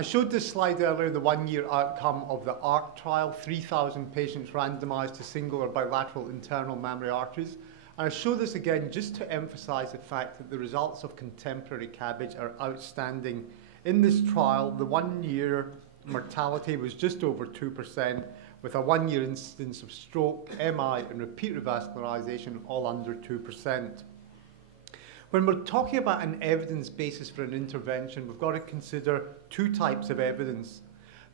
I showed this slide earlier, the one-year outcome of the ARC trial, 3,000 patients randomized to single or bilateral internal mammary arteries. And I show this again just to emphasize the fact that the results of contemporary CABG are outstanding. In this trial, the one-year mortality was just over 2%, with a one-year incidence of stroke, MI, and repeat revascularization all under 2%. When we're talking about an evidence basis for an intervention, we've got to consider two types of evidence.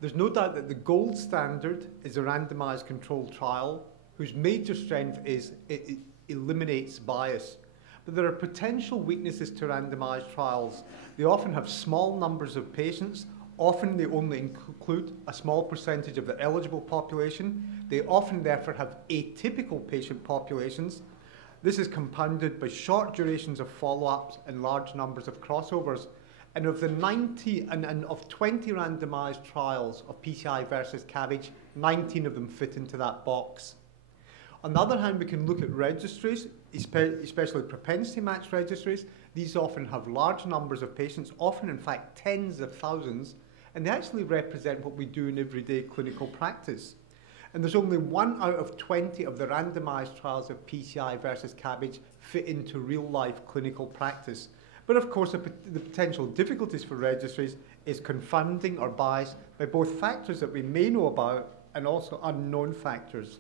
There's no doubt that the gold standard is a randomized controlled trial whose major strength is it eliminates bias. But there are potential weaknesses to randomized trials. They often have small numbers of patients. Often they only include a small percentage of the eligible population. They often therefore have atypical patient populations. This is compounded by short durations of follow-ups and large numbers of crossovers. And of the 20 randomized trials of PCI versus CABG, 19 of them fit into that box. On the other hand, we can look at registries, especially propensity match registries. These often have large numbers of patients, often in fact tens of thousands, and they actually represent what we do in everyday clinical practice. And there's only 1 out of 20 of the randomized trials of PCI versus CABG fit into real-life clinical practice. But of course, the potential difficulties for registries is confounding or biased by both factors that we may know about and also unknown factors.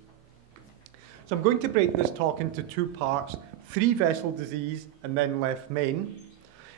So I'm going to break this talk into two parts, 3 vessel disease and then left main.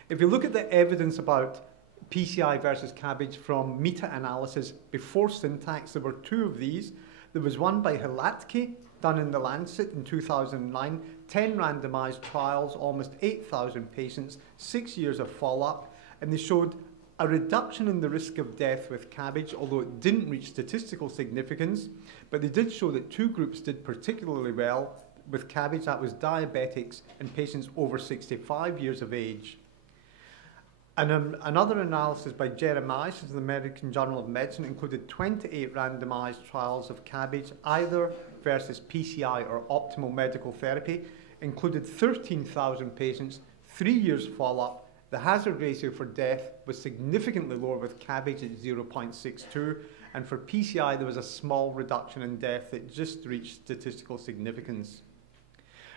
If you look at the evidence about PCI versus CABG from meta-analysis before syntax, there were 2 of these. There was one by Hilatke, done in The Lancet in 2009, 10 randomized trials, almost 8,000 patients, 6 years of follow-up, and they showed a reduction in the risk of death with CABG, although it didn't reach statistical significance, but they did show that 2 groups did particularly well with CABG. That was diabetics and patients over 65 years of age. And another analysis by Jeremiah in the American Journal of Medicine included 28 randomized trials of CABG, either versus PCI or optimal medical therapy, included 13,000 patients, 3 years follow-up. The hazard ratio for death was significantly lower with CABG at 0.62, and for PCI there was a small reduction in death that just reached statistical significance.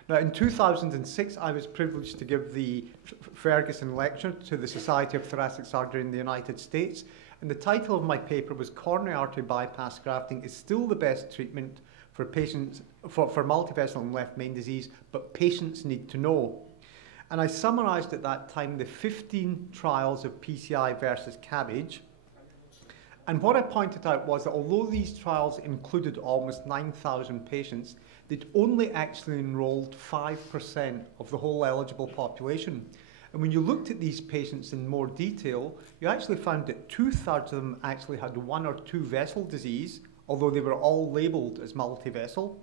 Now, in 2006, I was privileged to give the Ferguson Lecture to the Society of Thoracic Surgery in the United States, and the title of my paper was Coronary Artery Bypass Grafting is still the best treatment for patients for multivessel and left main disease, but patients need to know. And I summarized at that time the 15 trials of PCI versus CABG. And what I pointed out was that although these trials included almost 9,000 patients, they'd only actually enrolled 5% of the whole eligible population. And when you looked at these patients in more detail, you actually found that 2/3 of them actually had 1 or 2 vessel disease, although they were all labeled as multivessel.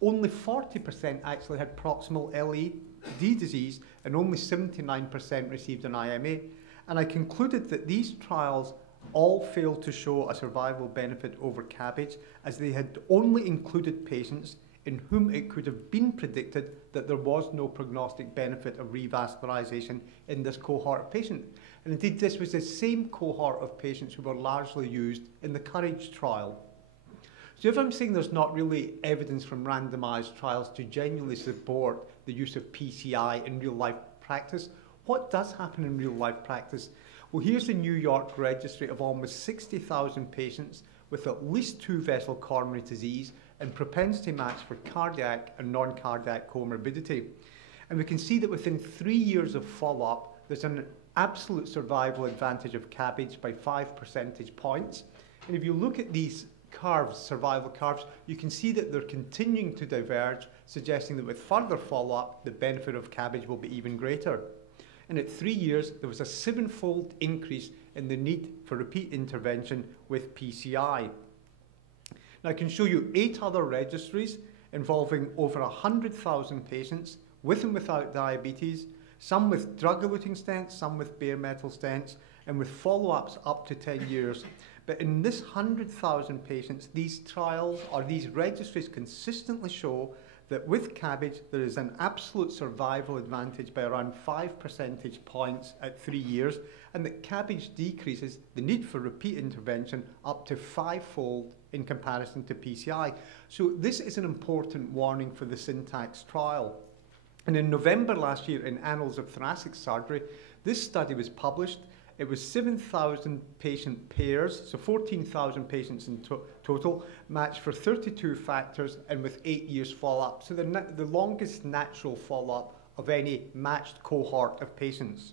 Only 40% actually had proximal LAD disease, and only 79% received an IMA. And I concluded that these trials all failed to show a survival benefit over CABG, as they had only included patients in whom it could have been predicted that there was no prognostic benefit of revascularization in this cohort of patients. And indeed, this was the same cohort of patients who were largely used in the COURAGE trial. So if I'm saying there's not really evidence from randomized trials to genuinely support the use of PCI in real-life practice, what does happen in real-life practice? Well, here's the New York registry of almost 60,000 patients with at least 2 vessel coronary disease and propensity match for cardiac and non-cardiac comorbidity. And we can see that within 3 years of follow-up, there's an absolute survival advantage of CABG by 5 percentage points. And if you look at these curves, survival curves, you can see that they're continuing to diverge, suggesting that with further follow-up, the benefit of CABG will be even greater. And at 3 years, there was a 7-fold increase in the need for repeat intervention with PCI. Now, I can show you 8 other registries involving over 100,000 patients with and without diabetes, some with drug-eluting stents, some with bare metal stents, and with follow-ups up to 10 years. But in this 100,000 patients, these trials or these registries consistently show that with cabbage there is an absolute survival advantage by around 5 percentage points at 3 years, and that cabbage decreases the need for repeat intervention up to 5-fold in comparison to PCI. So this is an important warning for the Syntax trial. And in November last year in Annals of Thoracic Surgery, this study was published. It was 7,000 patient pairs, so 14,000 patients in total, matched for 32 factors and with 8 years follow-up. So the longest natural follow-up of any matched cohort of patients.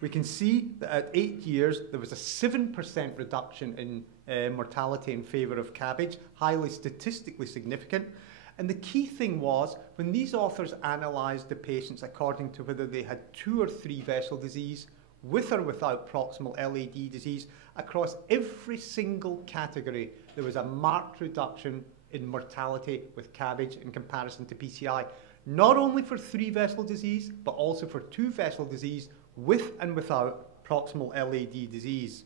We can see that at 8 years, there was a 7% reduction in mortality in favour of cabbage, highly statistically significant. And the key thing was, when these authors analysed the patients according to whether they had 2 or 3 vessel disease, with or without proximal LAD disease, across every single category, there was a marked reduction in mortality with cabbage in comparison to PCI, not only for 3 vessel disease, but also for 2 vessel disease with and without proximal LAD disease.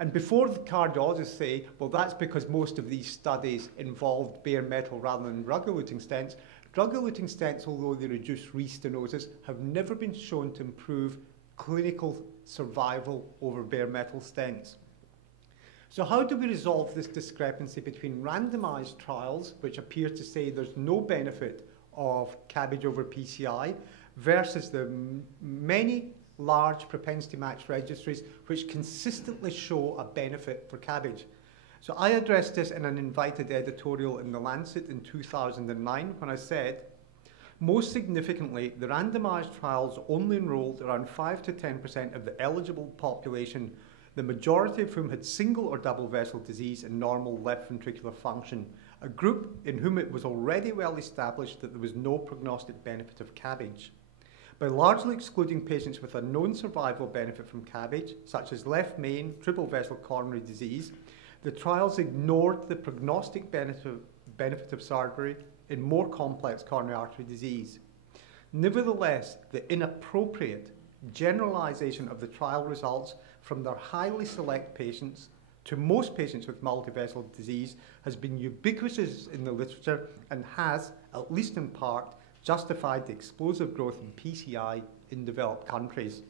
And before the cardiologists say, well, that's because most of these studies involved bare metal rather than drug-eluting stents, drug-eluting stents, although they reduce restenosis, have never been shown to improve clinical survival over bare metal stents. So how do we resolve this discrepancy between randomized trials, which appear to say there's no benefit of cabbage over PCI, versus the many large propensity match registries which consistently show a benefit for cabbage? So I addressed this in an invited editorial in The Lancet in 2009 when I said, most significantly, the randomized trials only enrolled around 5 to 10% of the eligible population, the majority of whom had single or double vessel disease and normal left ventricular function, a group in whom it was already well established that there was no prognostic benefit of cabbage. By largely excluding patients with a known survival benefit from cabbage, such as left main, triple vessel coronary disease, the trials ignored the prognostic benefit of surgery in more complex coronary artery disease. Nevertheless, the inappropriate generalization of the trial results from their highly select patients to most patients with multivessel disease has been ubiquitous in the literature and has, at least in part, justified the explosive growth in PCI in developed countries.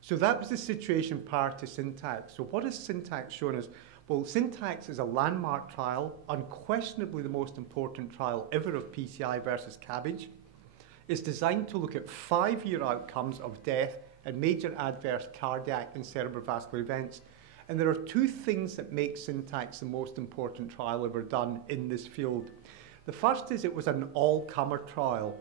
So that was the situation prior to Syntax. So what has Syntax shown us? Well, Syntax is a landmark trial, unquestionably the most important trial ever of PCI versus cabbage. It's designed to look at 5-year outcomes of death and major adverse cardiac and cerebrovascular events. And there are 2 things that make Syntax the most important trial ever done in this field. The first is it was an all-comer trial.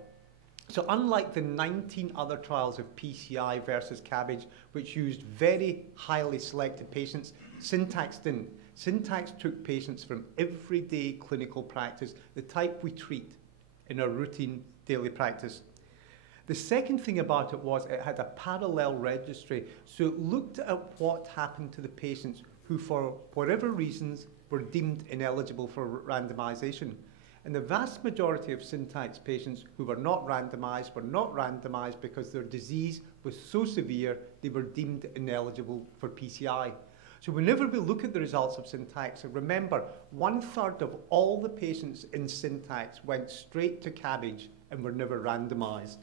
So unlike the 19 other trials of PCI versus cabbage, which used very highly selected patients, Syntax didn't. Syntax took patients from everyday clinical practice, the type we treat in our routine daily practice. The second thing about it was it had a parallel registry, so it looked at what happened to the patients who, for whatever reasons, were deemed ineligible for randomization. And the vast majority of Syntax patients who were not randomized because their disease was so severe they were deemed ineligible for PCI. So whenever we look at the results of Syntax, remember 1/3 of all the patients in Syntax went straight to cabbage and were never randomized.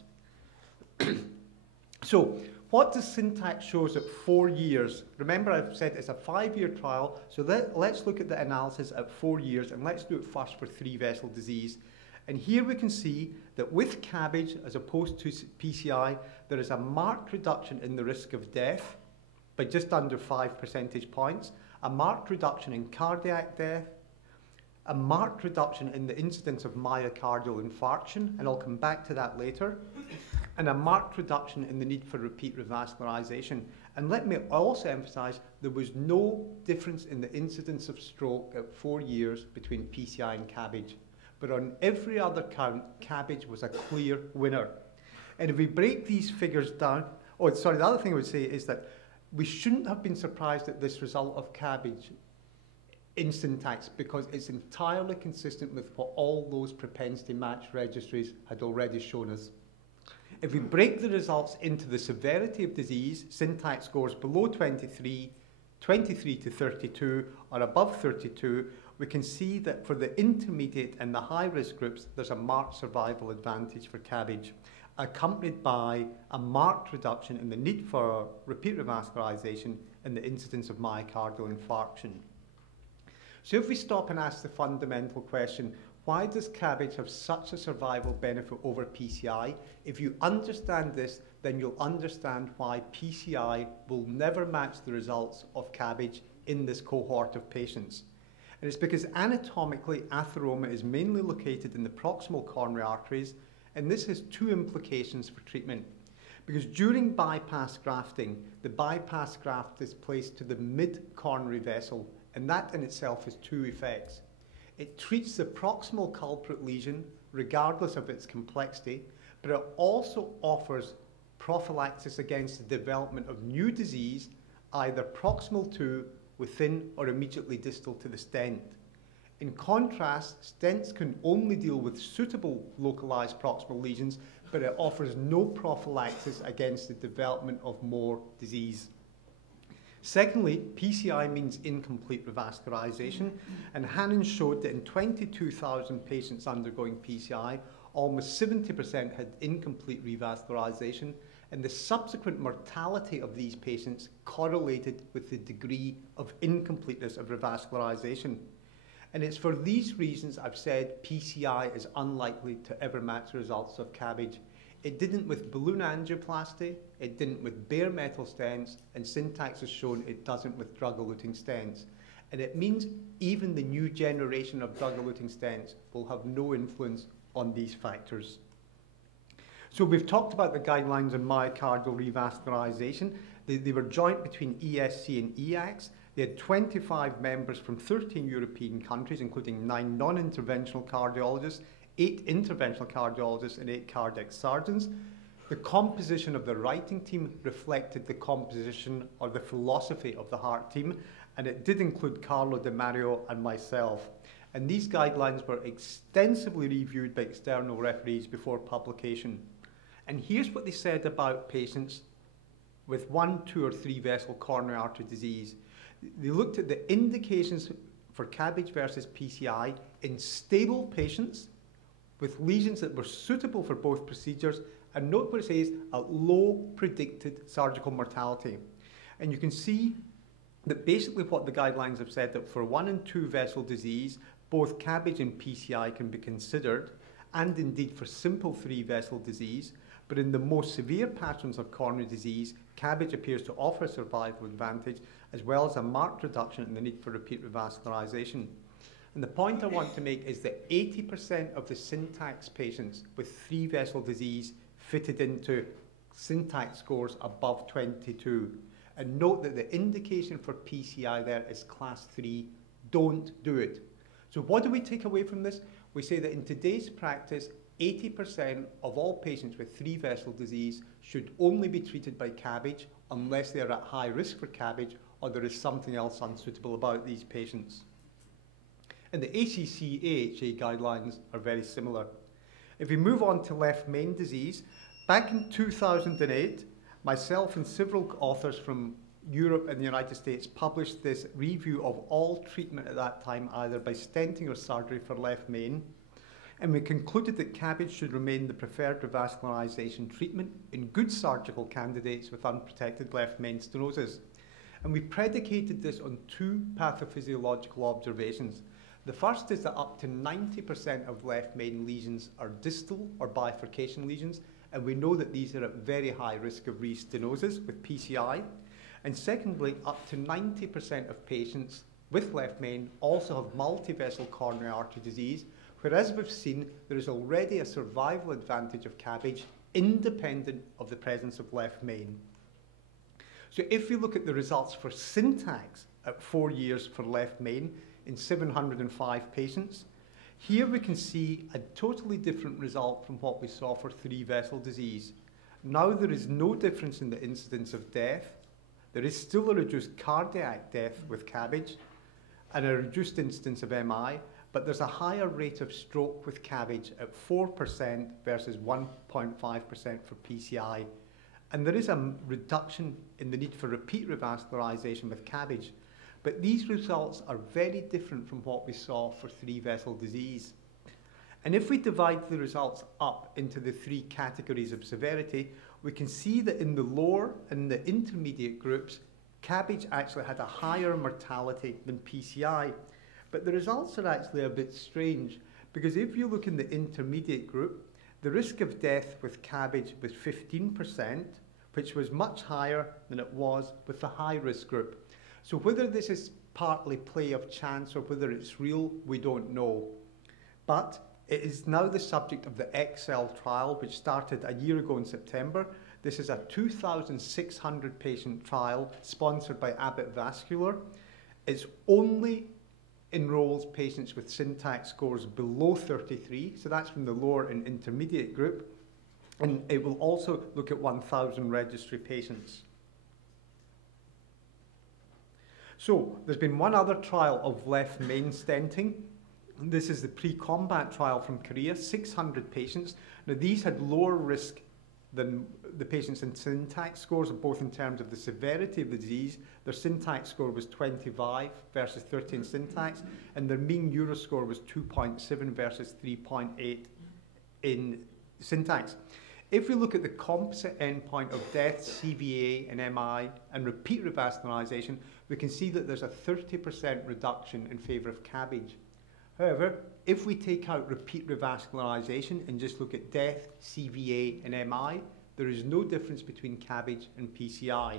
So what does Syntax show us at 4 years? Remember, I've said it's a 5-year trial, so let's look at the analysis at 4 years, and let's do it first for 3 vessel disease. And here we can see that with cabbage, as opposed to PCI, there is a marked reduction in the risk of death by just under 5 percentage points, a marked reduction in cardiac death, a marked reduction in the incidence of myocardial infarction, and I'll come back to that later, and a marked reduction in the need for repeat revascularization. And let me also emphasize, there was no difference in the incidence of stroke at 4 years between PCI and cabbage. But on every other count, cabbage was a clear winner. And if we break these figures down, the other thing I would say is that we shouldn't have been surprised at this result of cabbage in Syntax, because it's entirely consistent with what all those propensity match registries had already shown us. If we break the results into the severity of disease, Syntax scores below 23, 23 to 32, or above 32, we can see that for the intermediate and the high-risk groups, there's a marked survival advantage for CABG, accompanied by a marked reduction in the need for repeat revascularization and the incidence of myocardial infarction. So if we stop and ask the fundamental question, why does CABG have such a survival benefit over PCI? If you understand this, then you'll understand why PCI will never match the results of CABG in this cohort of patients. And it's because anatomically, atheroma is mainly located in the proximal coronary arteries, and this has two implications for treatment. Because during bypass grafting, the bypass graft is placed to the mid-coronary vessel, and that in itself has two effects. It treats the proximal culprit lesion, regardless of its complexity, but it also offers prophylaxis against the development of new disease, either proximal to, within, or immediately distal to the stent. In contrast, stents can only deal with suitable localized proximal lesions, but it offers no prophylaxis against the development of more disease. Secondly, PCI means incomplete revascularization, and Hannon showed that in 22,000 patients undergoing PCI, almost 70% had incomplete revascularization, and the subsequent mortality of these patients correlated with the degree of incompleteness of revascularization. And it's for these reasons I've said PCI is unlikely to ever match the results of CABG. It didn't with balloon angioplasty, it didn't with bare metal stents, and Syntax has shown it doesn't with drug-eluting stents. And it means even the new generation of drug-eluting stents will have no influence on these factors. So we've talked about the guidelines on myocardial revascularization. They were joint between ESC and EACTS. They had 25 members from 13 European countries, including 9 non-interventional cardiologists, 8 interventional cardiologists, and 8 cardiac surgeons. The composition of the writing team reflected the composition or the philosophy of the heart team, and it did include Carlo De Mario and myself. And these guidelines were extensively reviewed by external referees before publication. And here's what they said about patients with 1, 2, or 3 vessel coronary artery disease. They looked at the indications for CABG versus PCI in stable patients with lesions that were suitable for both procedures, and note what it says, a low predicted surgical mortality. And you can see that basically what the guidelines have said, that for 1 and 2 vessel disease, both CABG and PCI can be considered, and indeed for simple 3 vessel disease, but in the most severe patterns of coronary disease, CABG appears to offer a survival advantage, as well as a marked reduction in the need for repeat revascularization. And the point I want to make is that 80% of the Syntax patients with 3 vessel disease fitted into Syntax scores above 22. And note that the indication for PCI there is class 3, don't do it. So what do we take away from this? We say that in today's practice, 80% of all patients with 3 vessel disease should only be treated by CABG unless they are at high risk for CABG or there is something else unsuitable about these patients. And the ACC-AHA guidelines are very similar. If we move on to left main disease, back in 2008, myself and several authors from Europe and the United States published this review of all treatment at that time, either by stenting or surgery for left main. And we concluded that CABG should remain the preferred revascularization treatment in good surgical candidates with unprotected left main stenosis. And we predicated this on 2 pathophysiological observations. The first is that up to 90% of left main lesions are distal or bifurcation lesions, and we know that these are at very high risk of restenosis with PCI. And secondly, up to 90% of patients with left main also have multivessel coronary artery disease, whereas we've seen there is already a survival advantage of CABG independent of the presence of left main. So if we look at the results for Syntax at 4 years for left main in 705 patients, here we can see a totally different result from what we saw for 3 vessel disease. Now there is no difference in the incidence of death. There is still a reduced cardiac death with CABG and a reduced incidence of MI, but there's a higher rate of stroke with CABG at 4% versus 1.5% for PCI. And there is a reduction in the need for repeat revascularization with CABG. But these results are very different from what we saw for three-vessel disease. And if we divide the results up into the three categories of severity, we can see that in the lower and the intermediate groups, CABG actually had a higher mortality than PCI. But the results are actually a bit strange, because if you look in the intermediate group, the risk of death with CABG was 15%, which was much higher than it was with the high-risk group. So whether this is partly play of chance or whether it's real, we don't know. But it is now the subject of the EXCEL trial, which started a year ago in September. This is a 2,600 patient trial sponsored by Abbott Vascular. It only enrolls patients with syntax scores below 33, so that's from the lower and intermediate group. And it will also look at 1,000 registry patients. So there's been one other trial of left main stenting. This is the pre-combat trial from Korea, 600 patients. Now these had lower risk than the patients in syntax scores, both in terms of the severity of the disease. Their syntax score was 25 versus 13 syntax, and their mean Euroscore was 2.7 versus 3.8 in syntax. If we look at the composite endpoint of death, CVA and MI, and repeat revascularization, we can see that there's a 30% reduction in favour of CABG. However, if we take out repeat revascularization and just look at death, CVA and MI, there is no difference between CABG and PCI.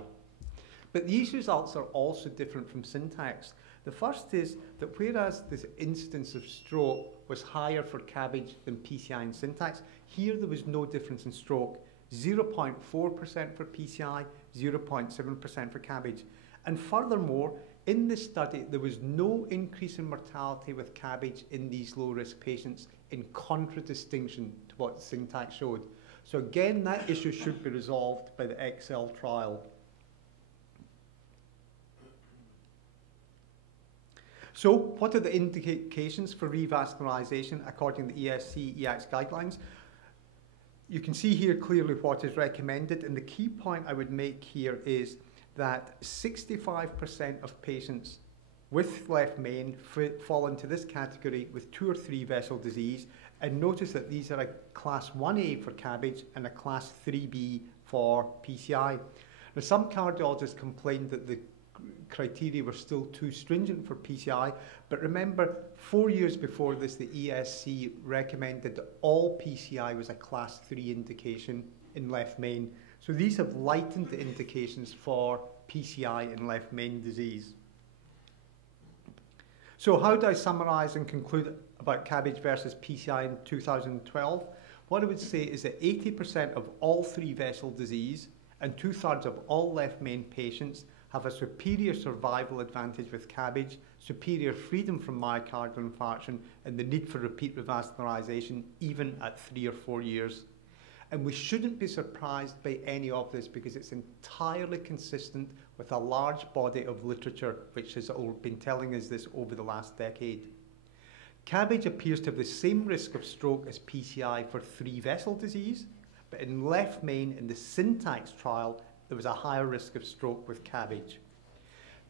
But these results are also different from syntax. The first is that whereas the incidence of stroke was higher for CABG than PCI and syntax, here there was no difference in stroke. 0.4% for PCI, 0.7% for CABG. And furthermore, in this study, there was no increase in mortality with CABG in these low-risk patients, in contradistinction to what syntax showed. So again, that issue should be resolved by the EXCEL trial. So what are the indications for revascularization according to the ESC EACTS guidelines? You can see here clearly what is recommended, and the key point I would make here is that 65% of patients with left main fall into this category with 2 or 3 vessel disease, and notice that these are a class 1A for CABG and a class 3B for PCI. Now, some cardiologists complained that the criteria were still too stringent for PCI, but remember, 4 years before this, the ESC recommended that all PCI was a class 3 indication in left main. So these have lightened the indications for PCI in left main disease. So how do I summarise and conclude about CABG versus PCI in 2012? What I would say is that 80% of all 3 vessel disease and 2/3 of all left main patients have a superior survival advantage with CABG, superior freedom from myocardial infarction, and the need for repeat revascularization even at 3 or 4 years. And we shouldn't be surprised by any of this because it's entirely consistent with a large body of literature which has been telling us this over the last decade. CABG appears to have the same risk of stroke as PCI for 3 vessel disease, but in left main in the syntax trial, there was a higher risk of stroke with CABG.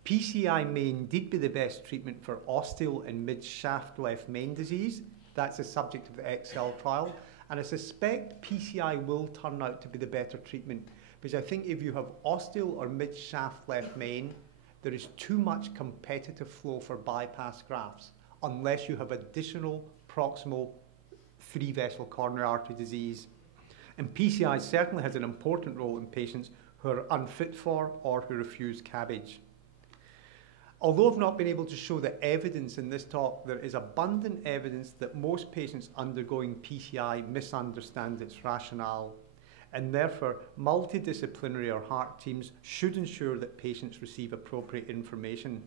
PCI may indeed be the best treatment for ostial and mid-shaft left main disease. That's the subject of the EXCEL trial. And I suspect PCI will turn out to be the better treatment because I think if you have ostial or mid-shaft left main, there is too much competitive flow for bypass grafts unless you have additional proximal 3-vessel coronary artery disease. And PCI certainly has an important role in patients who are unfit for or who refuse CABG. Although I've not been able to show the evidence in this talk, there is abundant evidence that most patients undergoing PCI misunderstand its rationale, and therefore multidisciplinary or heart teams should ensure that patients receive appropriate information.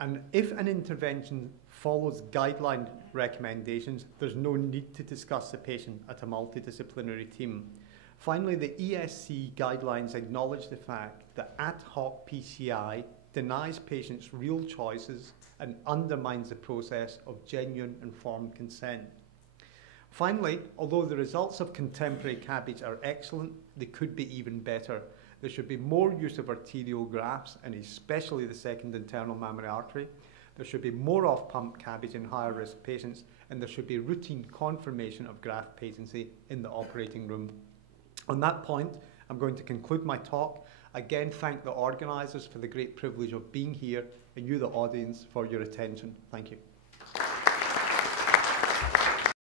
And if an intervention follows guideline recommendations, there's no need to discuss the patient at a multidisciplinary team. Finally, the ESC guidelines acknowledge the fact that ad hoc PCI denies patients real choices and undermines the process of genuine informed consent. Finally, although the results of contemporary CABG are excellent, they could be even better. There should be more use of arterial grafts, and especially the second internal mammary artery. There should be more off-pump CABG in higher risk patients, and there should be routine confirmation of graft patency in the operating room. On that point, I'm going to conclude my talk. Again, thank the organisers for the great privilege of being here, and you, the audience, for your attention. Thank you.